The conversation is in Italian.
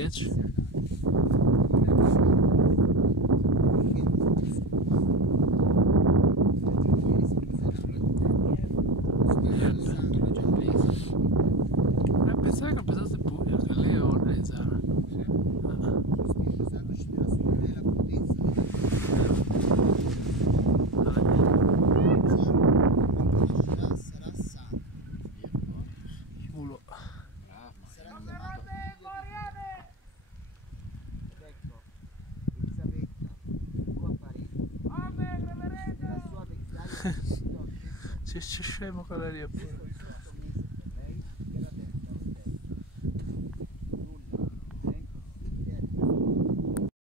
riesci? Pensare che pensasse Puglia, che lei è organizzata. C'è scemo con l'aria pure.